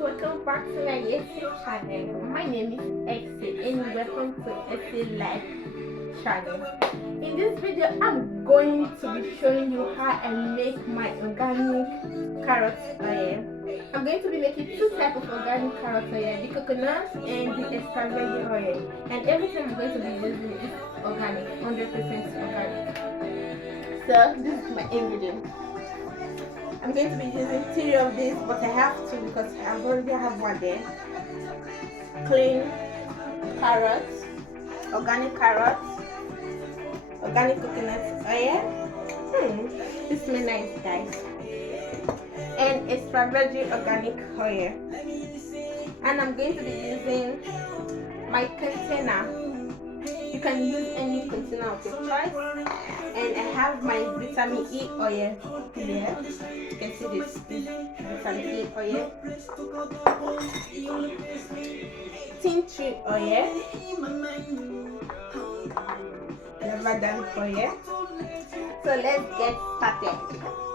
welcome back to my YouTube channel. My name is Exe and welcome to Exe Life channel. In this video, I'm going to be showing you how I make my organic carrot oil. I'm going to be making two types of organic carrot oil, the coconut and the extra virgin oil. And everything I'm going to be using is organic, 100% organic. So this is my ingredient. I'm going to be using 3 of these, but I have 2 because I already have one there. Clean carrots, organic coconut oil. This smells nice, guys. And extra virgin organic oil. And I'm going to be using my container. You can use any container of your choice. And I have my vitamin E oil here. You can see this vitamin E oil. Tea tree oil. Lavender oil. So let's get started.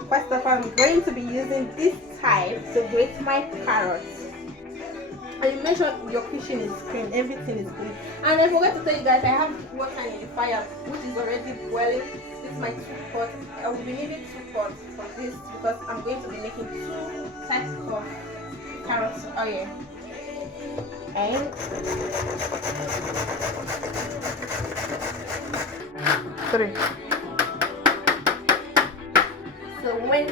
First of all, I'm going to be using this type to grate my carrots. And you make sure your kitchen is clean, everything is clean. And I forgot to tell you guys, I have water in the fire which is already boiling. This is my 2 pot. I will be needing 2 pots for this because I'm going to be making 2 types of carrot oil. And 3. So when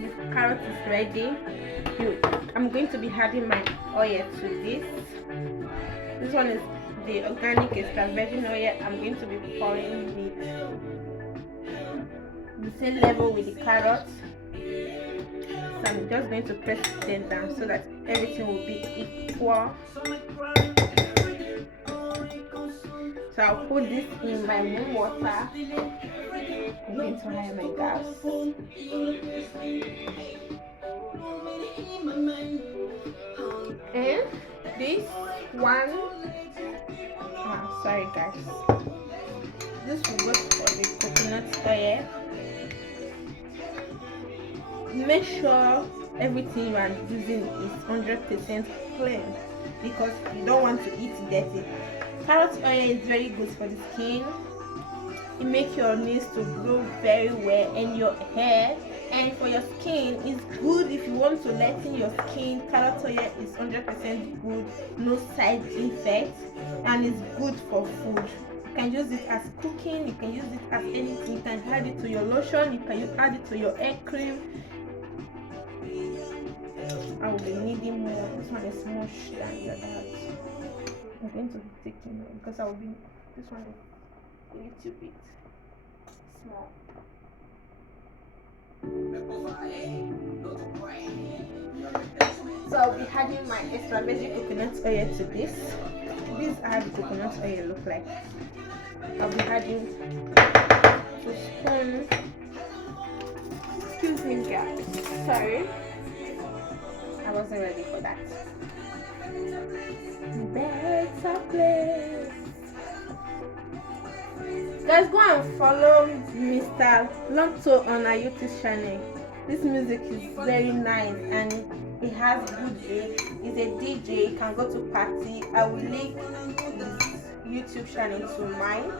the carrot is ready, I'm going to be adding my oil to this. This one is the organic extra virgin oil. I'm going to be pouring it the same level with the carrots. So I'm just going to press them down so that everything will be equal. So I'll put this in my warm water. I'm going to high my gas. And this one, sorry guys, this will go for the coconut oil. Make sure everything you are using is 100% clean because you don't want to eat dirty. Carrot oil is very good for the skin. It makes your nails to grow very well and your hair. And for your skin, it's good if you want to lighten your skin. Carrot oil is 100% good, no side effects, and it's good for food. You can use it as cooking, you can use it as anything. You can add it to your lotion, you can add it to your hair cream. I will be needing more. This one is more than that. I'm going to be taking it because I will be. This one is a little bit small. So I'll be adding my extra virgin coconut oil to this. This is how the coconut oil look like. I'll be adding 2 spoons. Excuse me guys, sorry, I wasn't ready for that. Better place. Guys, go and follow Mr. Lomto on our YouTube channel. This music is very nice and it has good beats. He's a DJ, you can go to party. I will link his YouTube channel to mine.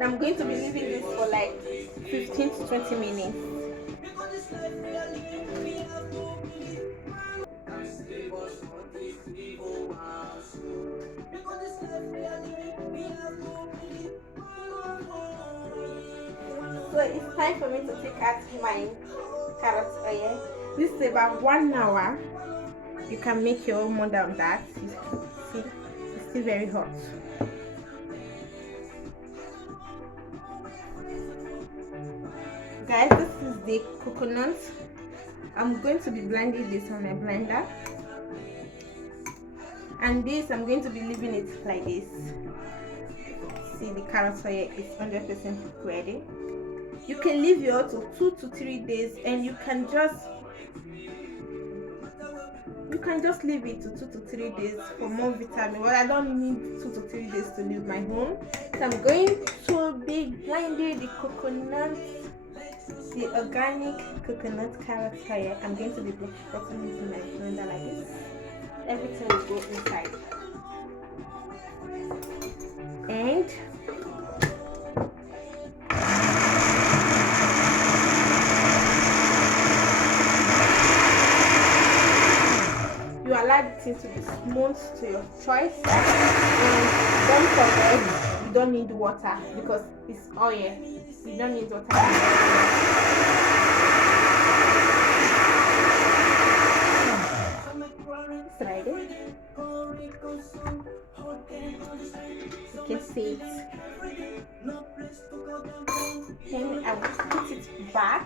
I'm going to be leaving this for like 15 to 20 minutes. So it's time for me to take out my carrot oil. This is about 1 hour. You can make your own more than that. You see, it's still very hot. Guys, this is the coconut. I'm going to be blending this on a blender. And this, I'm going to be leaving it like this. See, the carrot oil is 100% ready. You can leave yours to 2 to 3 days and you can can just leave it to 2 to 3 days for more vitamin. Well, I don't need 2 to 3 days to leave my home. So I'm going to be blending the coconut, the organic coconut carrot oil. I'm going to be putting it in my blender like this. Everything will go inside. And you allow the thing to be smooth to your choice. And don't forget, you don't need water because it's oil. You don't need water. Slide it. You can see it. Then I will put it back.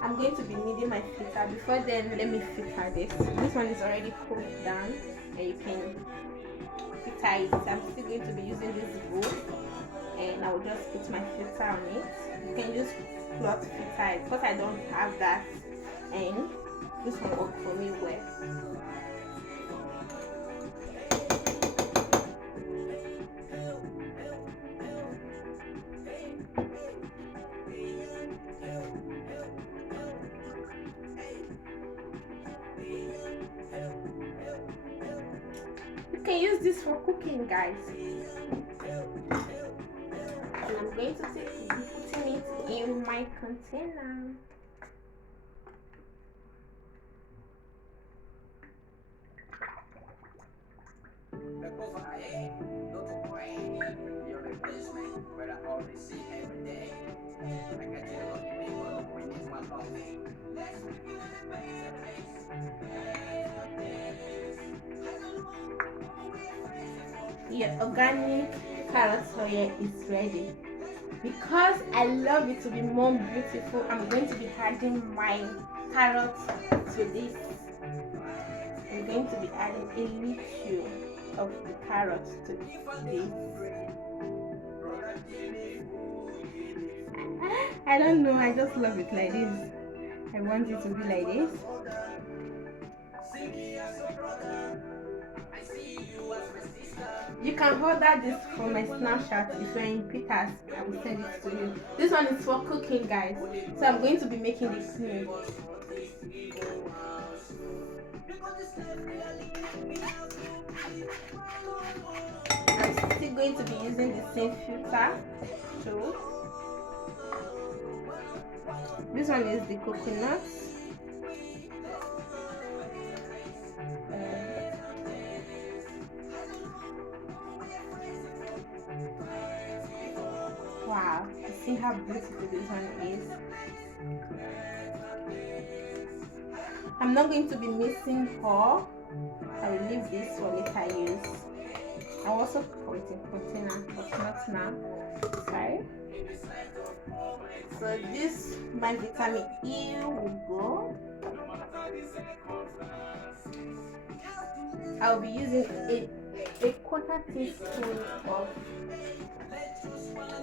I'm going to be kneading my filter. Before then, let me filter this. This one is already cooked down and you can filter it. I'm still going to be using this bowl and I will just put my filter on it. You can just cloth filter it because I don't have that, and this will work for me well. You can use this for cooking, guys. And I'm going to be putting it in my container. Your organic carrot oil is ready. Because I love it to be more beautiful, I'm going to be adding my carrots to this. I'm going to be adding a little of the carrots to this. I don't know, I just love it like this. I want it to be like this. You can order this from my Snapchat if you're in Peters. I will send it to you. This one is for cooking, guys. So I'm going to be making this smooth. I'm still going to be using the same filter too. This one is the coconut. Wow, you see how beautiful this one is. I'm not going to be missing her. I will leave this for later use. I'll also put it in container, but not now. Sorry. So this, my vitamin E will go. I'll be using a quarter teaspoon of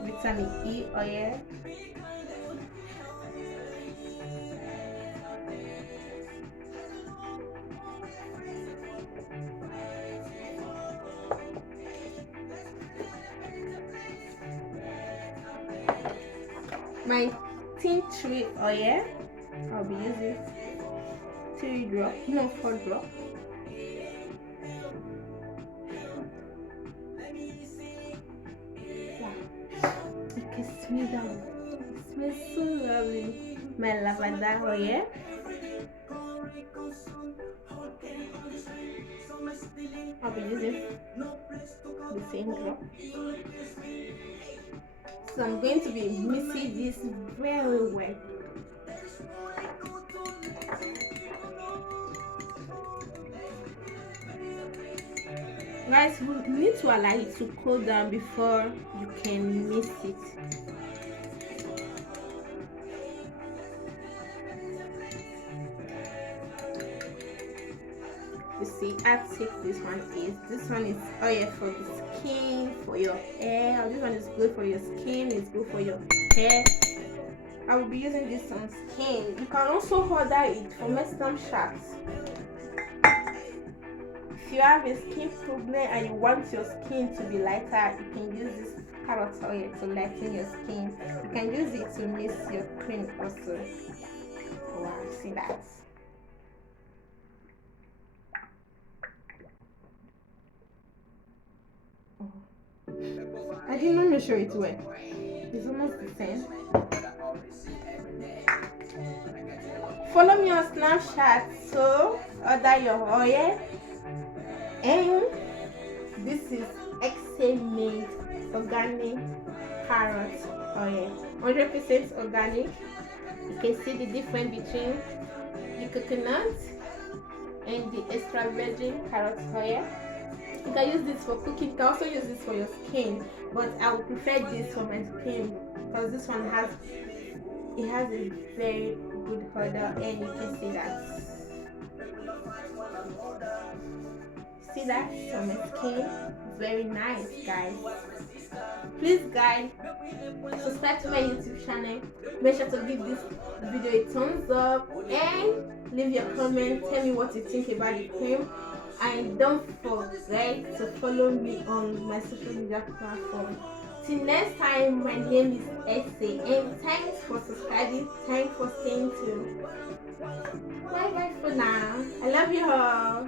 vitamin E oil. My tea tree oil, I'll be using 4 drops. You can smell that. It smells so lovely. My lavender oil. I'll be using the same drop. So I'm going to be mixing this very well. Guys, you need to allow it to cool down before you can mix it. You see how thick this one is. This one is oil for the skin, for your hair. This one is good for your skin, it's good for your hair. I will be using this on skin. You can also order it for Western shots. If you have a skin problem and you want your skin to be lighter, you can use this carrot oil to lighten your skin. You can use it to mix your cream also. Wow, see that? I did not measure it well. It's almost the same. Follow me on Snapchat to order your oil. And this is made organic carrot oil, 100% organic. You can see the difference between the coconut and the extra virgin carrot oil. You can use this for cooking. You can also use this for your skin, but I would prefer this for my skin because this one has a very good odor, and you can see that. See that on my skin? Very nice, guys. Please, guys, subscribe to my YouTube channel. Make sure to give this video a thumbs up and leave your comment. Tell me what you think about the cream. And don't forget to follow me on my social media platform. Till next time, my name is Essay, and thanks for subscribing. Thanks for staying tuned. Bye bye for now. I love you all.